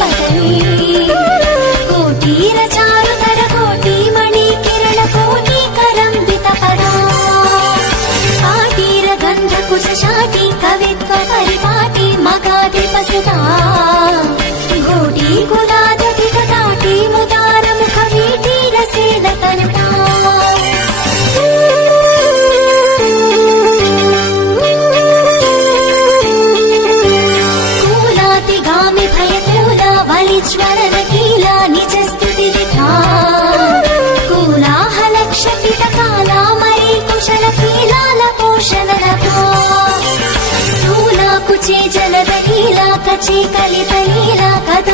पतये कोटीर चारुतर कोटिमणि किरण कोटिकरंबित पदा काटीर गंधकुश शाटी कवित्व परिपाटी मगाधिपसुता घोटी कुलादति कटाटी मुदार मुख वीटी रसेद तनुता वलिज्वरन कीला निज स्तुति लिखा कोलाहल क्षपित काला मरी कुशल कीलाल पोषण लभा सूला कुचे जलद कीला कचे